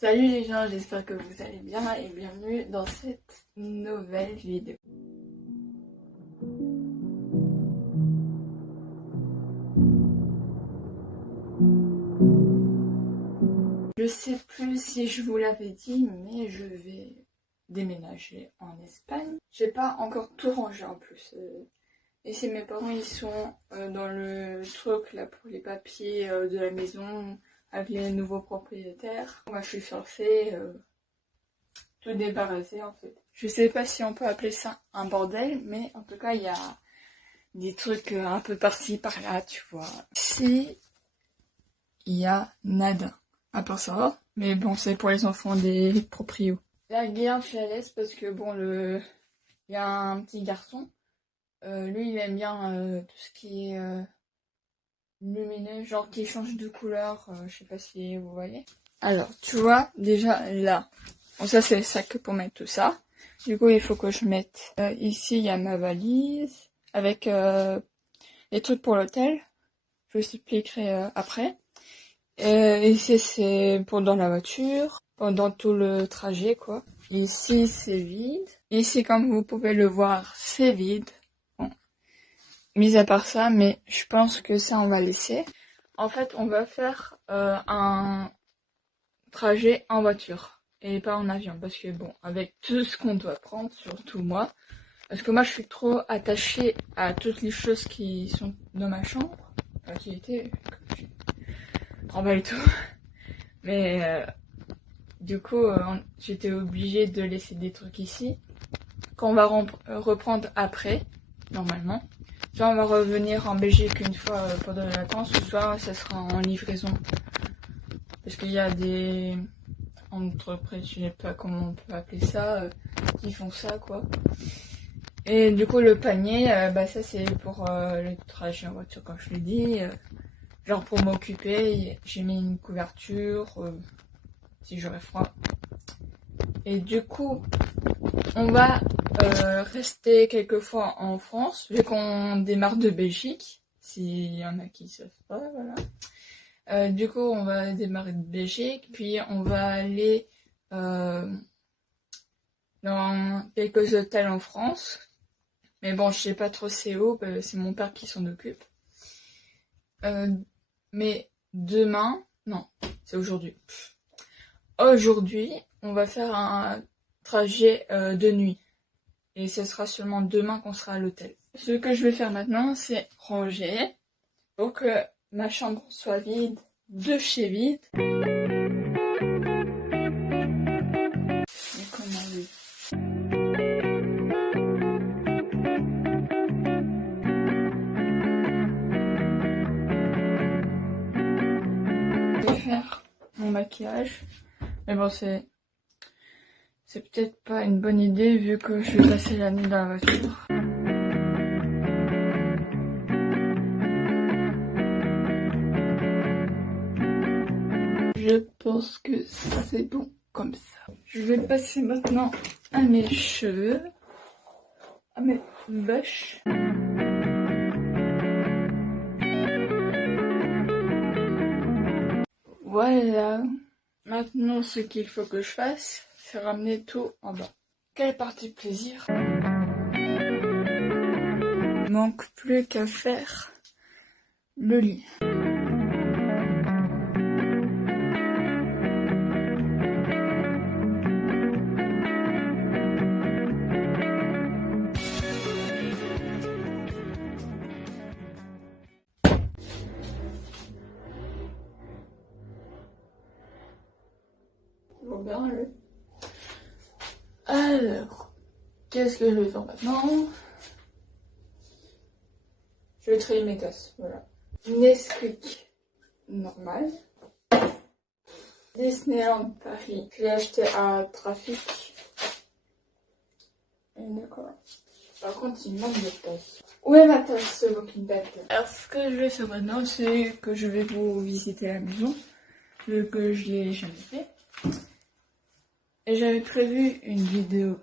Salut les gens, j'espère que vous allez bien et bienvenue dans cette nouvelle vidéo. Je sais plus si je vous l'avais dit, mais je vais déménager en Espagne. J'ai pas encore tout rangé en plus. Ici mes parents ils sont dans le truc là pour les papiers de la maison avec les nouveaux propriétaires. Moi je suis censée tout débarrasser en fait. Je sais pas si on peut appeler ça un bordel, mais en tout cas il y a des trucs un peu par-ci par-là, tu vois. Ici il y a nada à part ça, mais bon c'est pour les enfants des proprios. La guerre je la laisse parce que bon il y a un petit garçon, lui il aime bien tout ce qui est lumineux, genre qui change de couleur, je sais pas si vous voyez. Alors tu vois déjà là. Bon, ça c'est le sac pour mettre tout ça. Du coup il faut que je mette ici il y a ma valise avec les trucs pour l'hôtel. Je vous expliquerai après. Ici c'est pour dans la voiture, pendant tout le trajet quoi. Ici c'est vide. Ici comme vous pouvez le voir c'est vide. Bon. Mis à part ça, mais je pense que ça on va laisser. En fait on va faire un trajet en voiture. Et pas en avion, parce que bon, avec tout ce qu'on doit prendre, surtout moi, parce que moi je suis trop attachée à toutes les choses qui sont dans ma chambre, enfin qui étaient, je travaille tout, mais du coup j'étais obligée de laisser des trucs ici, qu'on va reprendre après, normalement. Soit on va revenir en Belgique une fois pendant les vacances, soit ça sera en livraison, parce qu'il y a des entreprises, je sais pas comment on peut appeler ça, qui font ça quoi. Et du coup le panier, ça c'est pour le trajet en voiture comme je l'ai dit, genre pour m'occuper, j'ai mis une couverture si j'aurais froid. Et du coup on va rester quelques fois en France, vu qu'on démarre de Belgique, s'il y en a qui savent pas, voilà. Du coup, on va démarrer de Belgique, puis on va aller dans quelques hôtels en France. Mais bon, je sais pas trop c'est où, c'est mon père qui s'en occupe. Mais demain, non, c'est aujourd'hui. Aujourd'hui, on va faire un trajet de nuit. Et ce sera seulement demain qu'on sera à l'hôtel. Ce que je vais faire maintenant, c'est ranger pour que ma chambre soit vide, de chez vide. Je vais faire mon maquillage. Mais bon, c'est peut-être pas une bonne idée vu que je vais passer la nuit dans la voiture. Je pense que c'est bon comme ça. Je vais passer maintenant à mes cheveux, à mes vaches. Voilà. Maintenant, ce qu'il faut que je fasse, c'est ramener tout en bas. Quelle partie de plaisir. Il manque plus qu'à faire le lit. Alors, qu'est-ce que je vais faire maintenant? Je vais trier mes tasses, voilà. Nesquik normal. Disneyland Paris, je l'ai acheté à Trafic. Et d'accord. Par contre, il manque de tasse. Où est ma tasse Walking Dead? Alors, ce que je vais faire maintenant, c'est que je vais vous visiter la maison, vu que je l'ai jamais fait. Et j'avais prévu une vidéo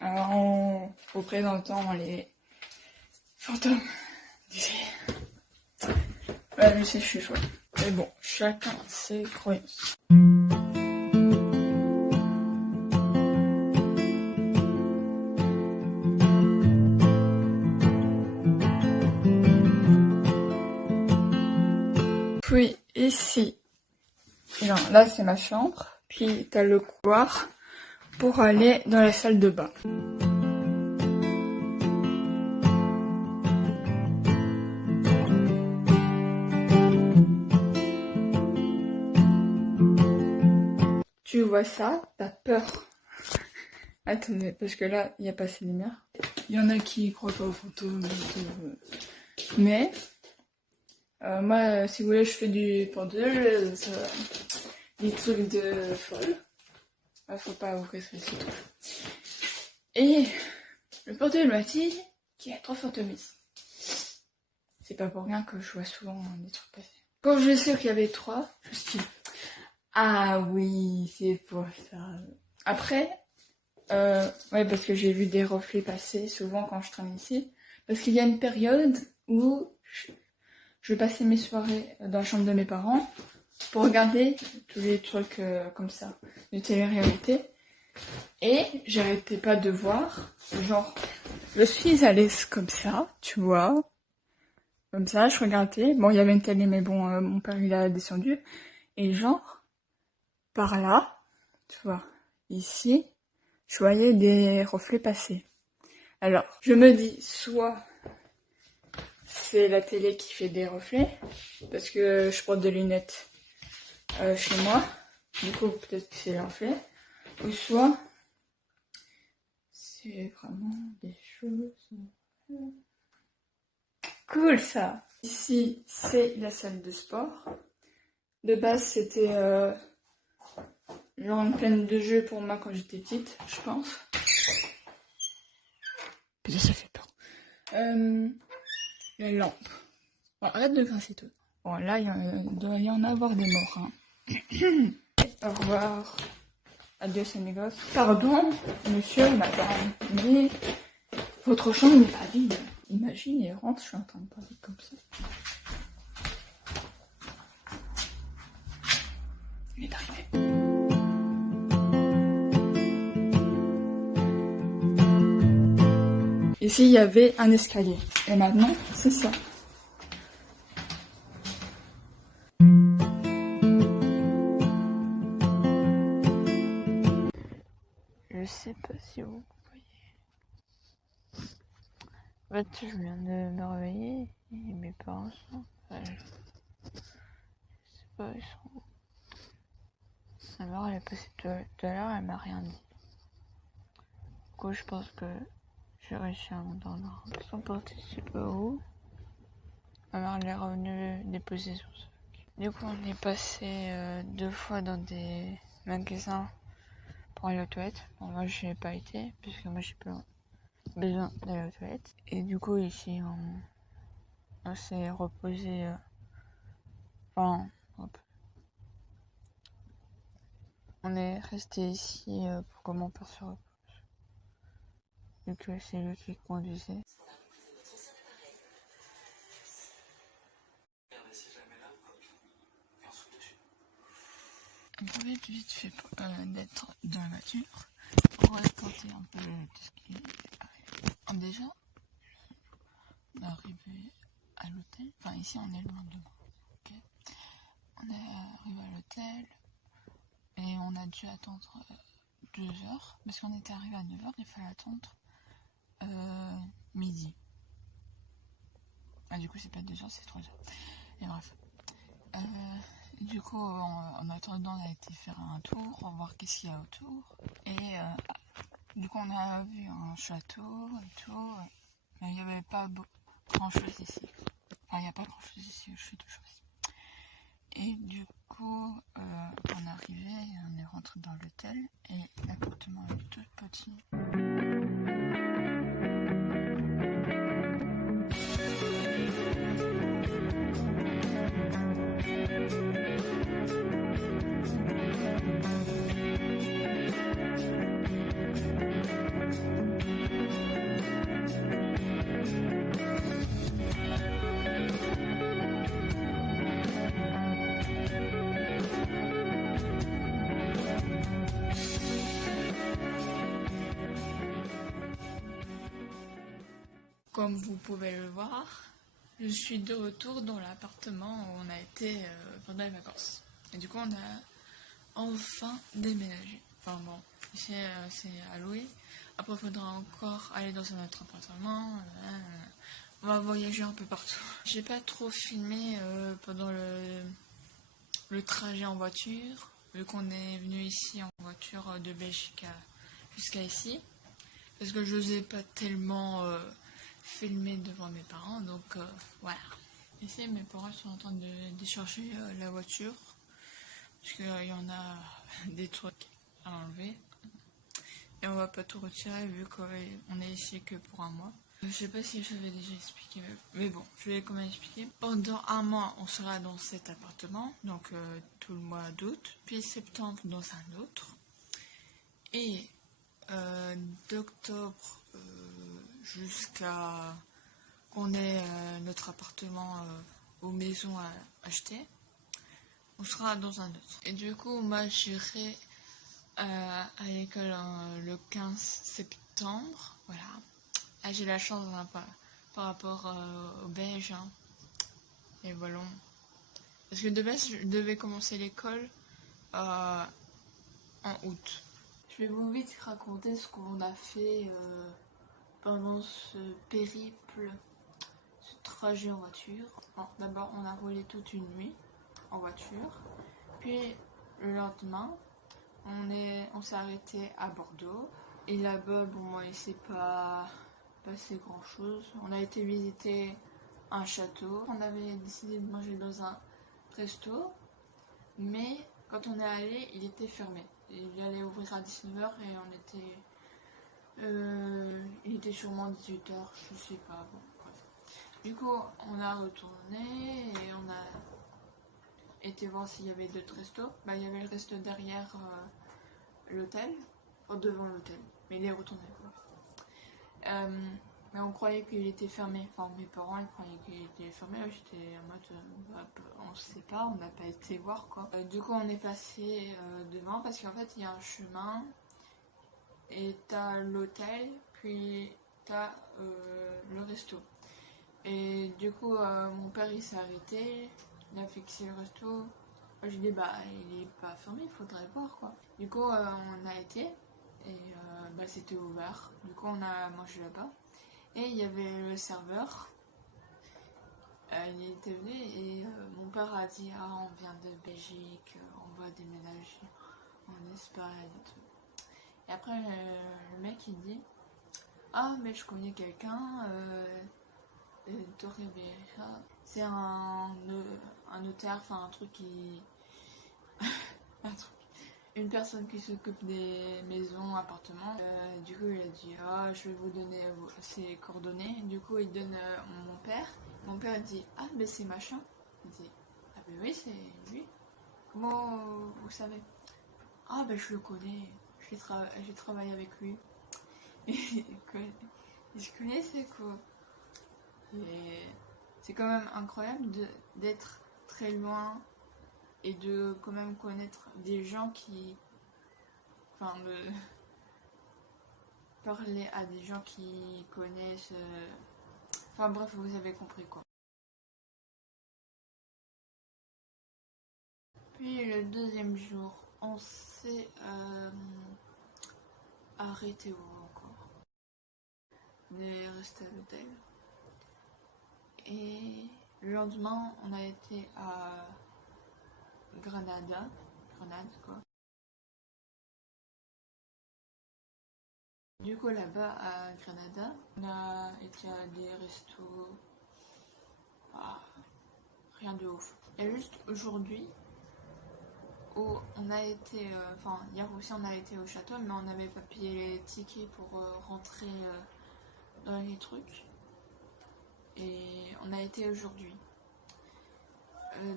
en vous présentant les fantômes d'ici. Ouais, je sais, je suis folle. Mais bon, chacun ses croyances. ici, genre, là c'est ma chambre, puis t'as le couloir pour aller dans la salle de bain. Tu vois ça, t'as peur. Attendez, parce que là, il n'y a pas assez de lumière. Il y en a qui croient pas aux fantômes. Mais, moi, si vous voulez, je fais du pendule, des trucs de folle. Faut pas ouvrir ce site. Et le pendule m'a dit qu'il y a 3 fantomistes. C'est pas pour rien que je vois souvent des trucs passer. Quand je sais qu'il y avait 3, je me suis dit, ah oui, c'est pour ça. Après, ouais, parce que j'ai vu des reflets passer souvent quand je traîne ici. Parce qu'il y a une période où je passais mes soirées dans la chambre de mes parents pour regarder tous les trucs comme ça, de télé-réalité. Et j'arrêtais pas de voir, genre, je suis à l'aise comme ça, tu vois. Comme ça, je regardais. Bon, il y avait une télé, mais bon, mon père, il a descendu. Et genre, par là, tu vois, ici, je voyais des reflets passer. Alors, je me dis, soit c'est la télé qui fait des reflets, parce que je porte des lunettes chez moi, du coup peut-être que c'est les reflets, ou soit c'est vraiment des choses... Cool ça. Ici, c'est la salle de sport. De base, c'était genre une plaine de jeu pour moi quand j'étais petite, je pense. Putain, ça fait peur. La lampe. Bon, arrête de grincer tout. Bon, là, il doit y en avoir des morts. Hein. Au revoir. Adieu, Sénégos. Pardon, monsieur, madame, mais votre chambre n'est pas vide. Imagine, il rentre, je suis en train de parler comme ça. Il est arrivé. Ici, il y avait un escalier. Et maintenant, c'est ça. Je sais pas si vous voyez. En fait, je viens de me réveiller et mes parents sont... je sais pas, ils sont où. Ma mère, elle est passée tout à l'heure, elle m'a rien dit. Du coup, je pense que j'ai réussi à m'endormir. Ils sont partis, je sais pas où. Ma mère, elle est revenue déposer son sac. Du coup, on est passé 2 fois dans des magasins pour aller aux toilettes. Bon, moi, je n'ai pas été, puisque moi, j'ai pas besoin d'aller aux toilettes. Et du coup, ici, on s'est reposé. Enfin, hop. On est resté ici pour que mon père se repose. Vu que c'est lui qui conduisait. On profite vite fait d'être dans la voiture pour raconter un peu tout ce qui est. Déjà, on est arrivé à l'hôtel. Enfin, ici, on est loin de moi. Okay. On est arrivé à l'hôtel et on a dû attendre 2 heures. Parce qu'on était arrivé à 9 h, il fallait attendre midi. Ah, du coup, c'est pas 2 heures, c'est 3 heures. Et bref. Du coup, en attendant, on a été faire un tour, pour voir qu'est-ce qu'il y a autour. Et du coup, on a vu un château et tout. Mais il n'y avait pas grand-chose ici. Enfin, il n'y a pas grand-chose ici, je suis de choses. Et du coup, on est arrivé, on est rentré dans l'hôtel. Et l'appartement est tout petit. Comme vous pouvez le voir, Je suis de retour dans l'appartement où on a été pendant les vacances. Et du coup, on a enfin déménagé. Enfin bon, c'est à louer. Après, il faudra encore aller dans un autre appartement. On va voyager un peu partout. J'ai pas trop filmé pendant le trajet en voiture, vu qu'on est venu ici en voiture de Belgique jusqu'à ici. Parce que je n'osais pas tellement filmer devant mes parents, donc voilà. Ici, mes parents sont en train de décharger la voiture, parce qu'il y en a des trucs à enlever. Et on va pas tout retirer vu qu'on est ici que pour un mois. Je sais pas si je l'avais déjà expliqué, mais bon, je vais quand même expliquer. Pendant un mois, on sera dans cet appartement, donc tout le mois d'août, puis septembre dans un autre. Et d'octobre jusqu'à qu'on ait notre appartement ou maison à acheter, on sera dans un autre. Et du coup, moi, j'irai à l'école le 15 septembre, voilà. Ah, j'ai la chance hein, par rapport au Belge, hein, et voilà. Parce que de base, je devais commencer l'école en août. Je vais vous vite raconter ce qu'on a fait pendant ce périple, ce trajet en voiture. Bon, d'abord, on a roulé toute une nuit en voiture. Puis, le lendemain, on s'est arrêté à Bordeaux. Et là-bas, bon, il s'est pas passé grand-chose. On a été visiter un château. On avait décidé de manger dans un resto. Mais quand on est allé, il était fermé. Il allait ouvrir à 19h et on était... il était sûrement 18h, je sais pas, bon, bref. Du coup, on a retourné et on a été voir s'il y avait d'autres restos. Bah, il y avait le resto derrière l'hôtel, devant l'hôtel, mais il est retourné, quoi. Mais on croyait qu'il était fermé, enfin mes parents ils croyaient qu'il était fermé, j'étais en mode on sait pas, on n'a pas été voir quoi. Du coup on est passé devant parce qu'en fait il y a un chemin et t'as l'hôtel, puis t'as le resto. Et du coup, mon père il s'est arrêté, il a fixé le resto. Moi j'ai dit, bah il est pas fermé, il faudrait voir quoi. Du coup, on a été et bah, c'était ouvert. Du coup, on a mangé là-bas. Et il y avait le serveur. Il était venu et mon père a dit, ah, on vient de Belgique, on va déménager en Espagne et tout. Et après, le mec il dit, ah, mais je connais quelqu'un, Torrevieja. C'est un notaire, enfin un truc qui. un truc. Une personne qui s'occupe des maisons, appartements. Du coup, il a dit, ah, je vais vous donner ses coordonnées. Du coup, il donne mon père. Mon père dit, ah, mais c'est machin. Il dit, ah, ben oui, c'est lui. Comment vous savez? Ah, ben je le connais. J'ai travaillé avec lui. Et je connaissais quoi. Et c'est quand même incroyable d'être très loin et de quand même connaître des gens qui... Enfin, de parler à des gens qui connaissent... Enfin bref, vous avez compris quoi. Puis le deuxième jour, on s'est arrêté où encore? On est resté à l'hôtel. Et le lendemain, on a été à Grenade quoi. Du coup là-bas à Grenada, on a été à des restos, rien de ouf. Il y a juste aujourd'hui où on a été, enfin hier aussi on a été au château mais on n'avait pas payé les tickets pour rentrer dans les trucs. Et on a été aujourd'hui.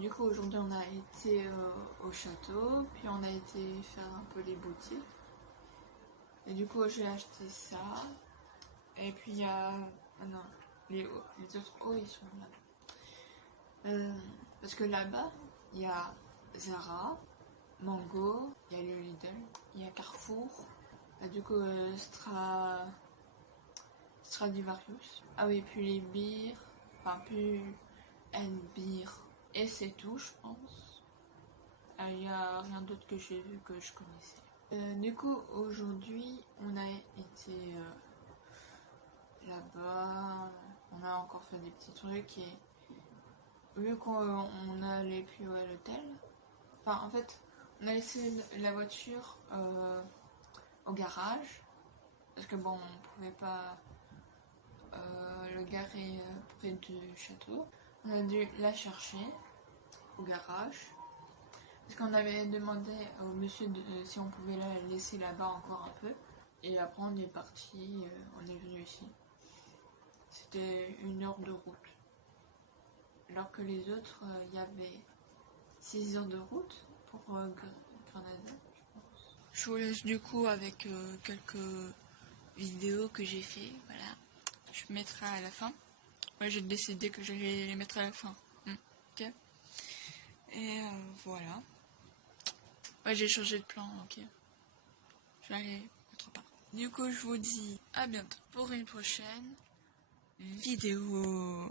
Du coup aujourd'hui on a été au château, puis on a été faire un peu les boutiques. Et du coup j'ai acheté ça. Et puis il y a... Ah non, les autres hauts ils sont là. Parce que là-bas, il y a Zara, Mango, il y a le Lidl, il y a Carrefour, du coup Stradivarius. Ah oui, puis les bières, enfin plus Elbir. Et c'est tout, je pense. Il n'y a rien d'autre que j'ai vu que je connaissais. Du coup, aujourd'hui, on a été là-bas. On a encore fait des petits trucs et vu qu'on n'allait plus à l'hôtel, enfin en fait, on a laissé la voiture au garage parce que bon, on pouvait pas le garer près du château. On a dû la chercher au garage parce qu'on avait demandé au monsieur si on pouvait la laisser là-bas encore un peu. Et après on est parti, on est venu ici. C'était 1 heure de route. Alors que les autres, il y avait 6 heures de route pour Granada, je pense. Je vous laisse du coup avec quelques vidéos que j'ai fait, voilà. Je mettrai à la fin. Ouais, j'ai décidé que j'allais les mettre à la fin. Ok. Et voilà. Ouais, j'ai changé de plan, ok. Je vais aller autre part. Du coup, je vous dis à bientôt pour une prochaine vidéo.